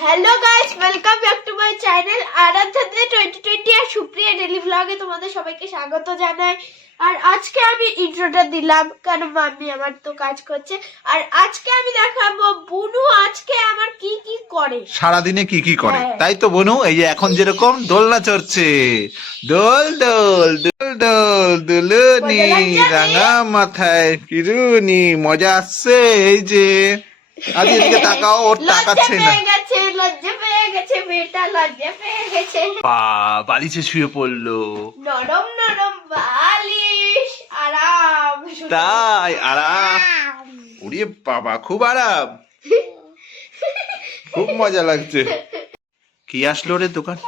Hello guys, welcome back to my channel আরাধ্যাতে 2020 আর Supriya daily ব্লগে তোমাদের সবাইকে স্বাগত জানাই। আর আজকে আমি ইন্ট্রোটা দিলাম কারণ মাম্মি আমার তো কাজ করছে। আর আজকে আমি দেখাবো বুনু আজকে আমার কি কি করে, সারাদিনে কি কি করে। তাই তো বনু, এই যে এখন যেরকম দোলনা চড়ছে, দোল দোল দোল দোল দুলুনি রাঙা মাথায় কিরুনি, মজা আসছে। এই যে আজ এদিকে তাকাও, ওর তাকাচ্ছে না। লজ্জা পেয়ে গেছে মেয়েটা, লজ্জা পেয়ে গেছে। বালিশে শুয়ে পড়লো, নরম নরম বালিশ, আরাম। তাই আরাম। ওরে বাবা, খুব আরাম, খুব মজা লাগছে। কি আসলো রে দোকান?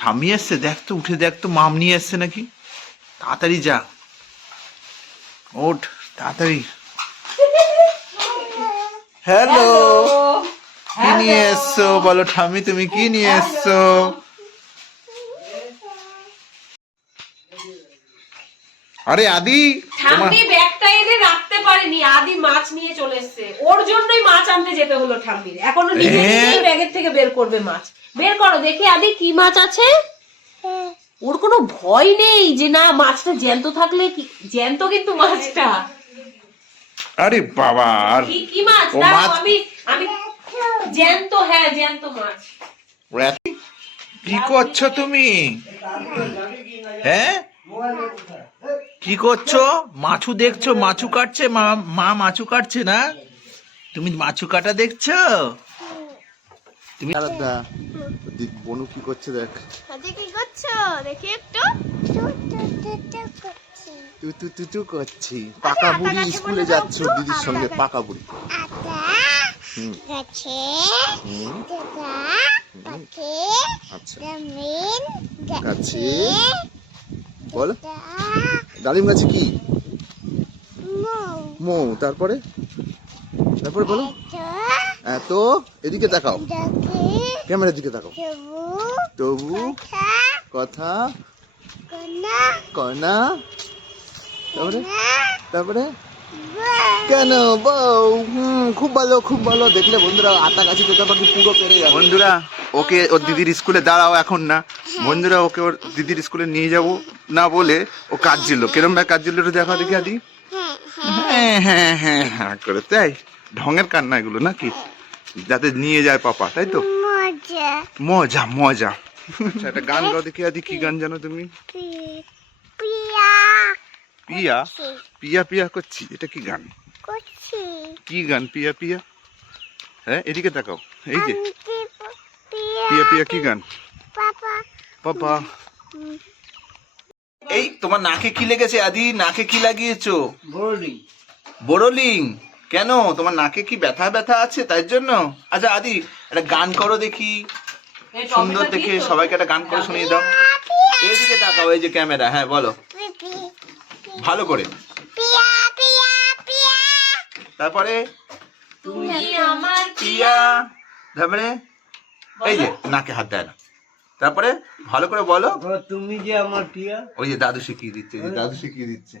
ঠাম্মি এসছে, দেখ তো, উঠে দেখ তো, মাম নিয়ে এসছে নাকি। তাড়াতাড়ি যা, ওঠ তাড়াতাড়ি। হ্যালো, কি নিয়ে এসছো বলো ঠাম্মি, তুমি কি নিয়ে এসছো? আরে আদি, ঠাম্মি ব্যাগটা এনে রাখতে পারেনি, আদি মাছ নিয়ে চলে এসেছে, ওর জন্যই মাছ আনতে যেতে হলো ঠাম্মির। এখনো নিজেই ব্যাগের থেকে বের করবে মাছ। বের করো দেখি আদি কি মাছ আছে। ওর কোনো ভয় নেই যে না মাছটা জ্যান্ত থাকলে কি, জ্যান্ত কিন্তু মাছটা। আরে বাবা, আর কি মাছ? ও মাছ আমি জ্যান্ত, হ্যাঁ জ্যান্ত মাছ। কি করছো তুমি? হ্যাঁ, কি করছো? মাছু দেখছো? মাছু কাটছে, মা মাছু কাটছে না? তুমি মাছু কাটা দেখছো? তুমি বনু কি করছে দেখ। আজকে কি করছো দেখি একটু। টু করছি। পাকা বুড়ি স্কুলে যাচ্ছ দিদির সঙ্গে, পাকা বুড়ি। আচ্ছা, বল, ডালিম গাছে কি? মৌ। তারপরে তারপরে বলো। এত এদিকে তাকাও, ক্যামেরার দিকে তাকাও। তবু কথা কনা। তারপরে তারপরে কেন বউ? খুব ভালো, খুব ভালো। দেখলে বন্ধুরা, আতা গাছি তোতা পাখি পুরো পেরে যাবে। বন্ধুরা, ওকে ওর দিদির স্কুলে দাঁড়াও এখন না। বন্ধুরা, ওকে ওর দিদির স্কুলে নিয়ে যাব না বলে ও কাঁদছিল। কিরম ভাবে কাঁদছিল একটু দেখা দেখি আদি। হ্যাঁ হ্যাঁ হ্যাঁ হ্যাঁ করে, তাই ঢঙের কান্না এগুলো নাকি, যাতে নিয়ে যায় পাপা, তাই তো? মজা মজা। আচ্ছা, একটা গান গাও দেখি আদি। কি গান জানো তুমি? পিয়া পিয়া পিয়া করছি, এটা কি গান? কি গান? পিয়া পিয়া। হ্যাঁ, এদিকে তাকাও। এই যে পিয়া পিয়া কি গান? পাপা। এই তোমার নাকে কি লেগেছে আদি? নাকে কি লাগিয়েছো? বোরোলিং। কেন, তোমার নাকে কি ব্যথা ব্যথা আছে তাই জন্য? আচ্ছা আদি, একটা গান করো দেখি, সুন্দর দেখে সবাইকে একটা গান করে শুনিয়ে দাও। এইদিকে তাকাও, এই যে ক্যামেরা। হ্যাঁ বলো ভালো করে। তারপরে তুমি আমার পিয়া। তারপরে এই যে নাকে হাত দেয় না। তারপরে ভালো করে বলো, তুমি যে আমার পিয়া। ওই যে দাদু শিখিয়ে দিচ্ছে, দাদু শিখিয়ে দিচ্ছে।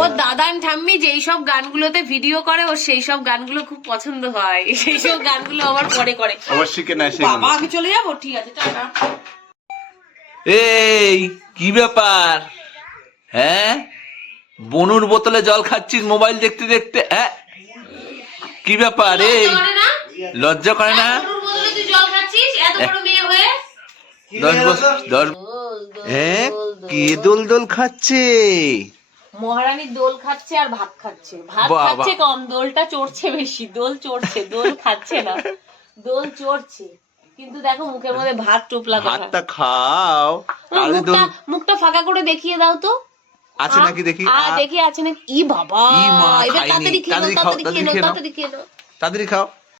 ও দাদান ঠাম্মি যেই সব গানগুলোতে ভিডিও করে, ওর সেই সব গানগুলো খুব পছন্দ হয়। সেই সব গানগুলো আবার পরে করে। আবার শিখে নেয় বাবা, সেগুলো। আমি চলে যাবো, ঠিক আছে টাটা। এই কি ব্যাপার? হ্যাঁ, বনুর বোতলে জল খাচ্ছিস মোবাইল দেখতে দেখতে? হ্যাঁ, কি ব্যাপার? এই লজ্জা করে না? গরুর বদলে তুই জল খাচ্ছিস এত বড় মেয়ে হয়ে? 10 বছর 10। হ্যাঁ, কে দোল দোল খাচ্ছে? মহারানী দোল খাচ্ছে আর ভাত খাচ্ছে। ভাত বাবা। খাচ্ছে কম, দোলটা চড়ছে বেশি। দোল চড়ছে, দোল খাচ্ছে না। দোল চড়ছে কিন্তু দেখো মুখের মধ্যে ভাত টোপলা কথা। ভাতটা খাও, তাহলে দোল মুখটা ফাঁকা করে দেখিয়ে দাও তো। আছে নাকি দেখি। দেখি আছে নাকি। ই বাবা, ই মা, এবার খাইনি। তাড়াতাড়ি খেয়ে নাও, তাড়াতাড়ি খাও, তাড়াতাড়ি খেয়ে নাও, তাড়াতাড়ি তাড়াতাড়ি খেয়ে নাও। তাড়াতাড়ি খাও।